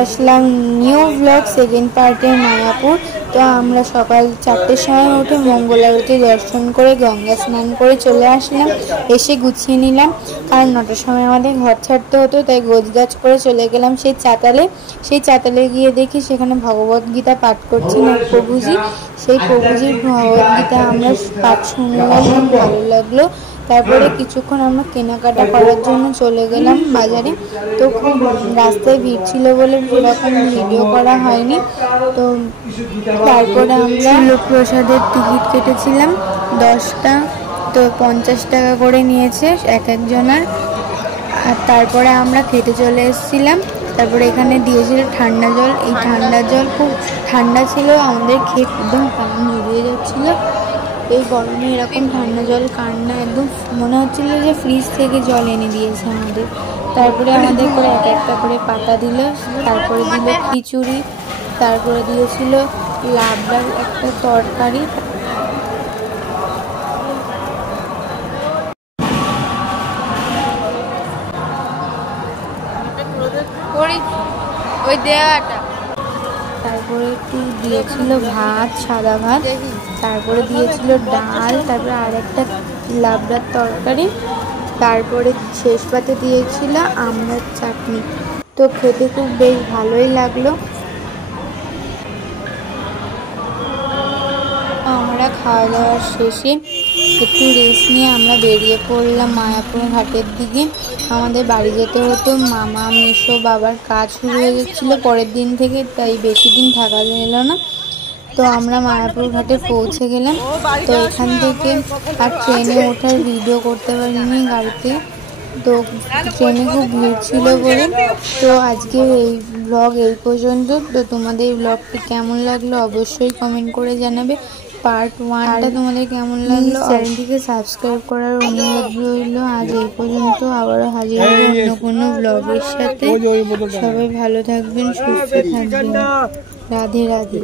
আসলাম new blog second পার্টে মায়াপুর। তো আমরা সকাল 4টের সময় উঠে মঙ্গল আরতি দর্শন করে গঙ্গা স্নান করে চলে আসলাম। এসে গুছিয়ে নিলাম, কারণ 9টার সময় আমাদের ঘর ছাড়তে হতো, তাই গোছগাছ করে চলে গেলাম সেই চাতালে গিয়ে দেখি সেখানে ভগবত গীতা পাঠ করছেন এক প্রভুজি। সেই প্রভুজির ভগবত গীতা আমরা পাঠ শুনলাম, ভালো লাগলো। তারপরে কিছুক্ষণ আমরা কেনাকাটা করার জন্য চলে গেলাম বাজারে। তো খুব রাস্তায় ভিড় ছিল বলে সেরকম ভিডিও করা হয়নি। তো তারপরে আমরা প্রসাদের টিকিট কেটেছিলাম 10টা, তো 50 টাকা করে নিয়েছে এক একজনের। আর তারপরে আমরা খেতে চলে এসেছিলাম। তারপরে এখানে দিয়েছিল ঠান্ডা জল। এই ঠান্ডা জল খুব ঠান্ডা ছিল, আমাদের খেয়ে একদম প্রাণ জুড়িয়ে যাচ্ছিলো। এই গরমে এরকম ঠান্ডা জল কান্না, একদম মনে হচ্ছিল যে ফ্রিজ থেকে জল এনে দিয়েছে আমাদের। তারপরে আমাদের করে এক একটা করে পাতা দিল, তারপরে দিল খিচুড়ি, তারপরে দিয়েছিল লাবড়ার একটা তরকারি। তারপরে একটু দিয়েছিল ভাত, সাদা ভাত, তারপরে দিয়েছিল ডাল, তারপরে আর একটা লাবড়ার তরকারি, তারপরে শেষ পাতে দিয়েছিল আমড়ার চাটনি। তো খেতে খুব বেশ ভালোই লাগলো। আমরা খাওয়া দাওয়ার শেষে একটু রেস্ট নিয়ে আমরা বেরিয়ে পড়লাম মায়াপুর ঘাটের দিকে। আমাদের বাড়ি যেতে হতো, মামা মেসো বাবার কাজ শুরু হয়ে যাচ্ছিলো পরের দিন থেকে, তাই বেশি দিন থাকা গেল না। তো আমরা মায়াপুর ঘাটে পৌঁছে গেলাম। তো এখান থেকে আর ট্রেনে ওঠার ভিডিও করতে পারিনি গাড়িতে, তো ট্রেনে খুব ভিড় ছিল বলে। তো আজকে এই ব্লগ এই পর্যন্ত। তো তোমাদের এই ব্লগটি কেমন লাগলো অবশ্যই কমেন্ট করে জানাবে। পার্ট 1টা তোমাদের কেমন লাগলো, চ্যানেলটিকে সাবস্ক্রাইব করার অনুরোধ রইল। আজ এই পর্যন্ত, আবারও হাজির হবো অন্য কোনো ব্লগের সাথে। সবাই ভালো থাকবেন, সুস্থ থাকবেন। রাধে রাধে।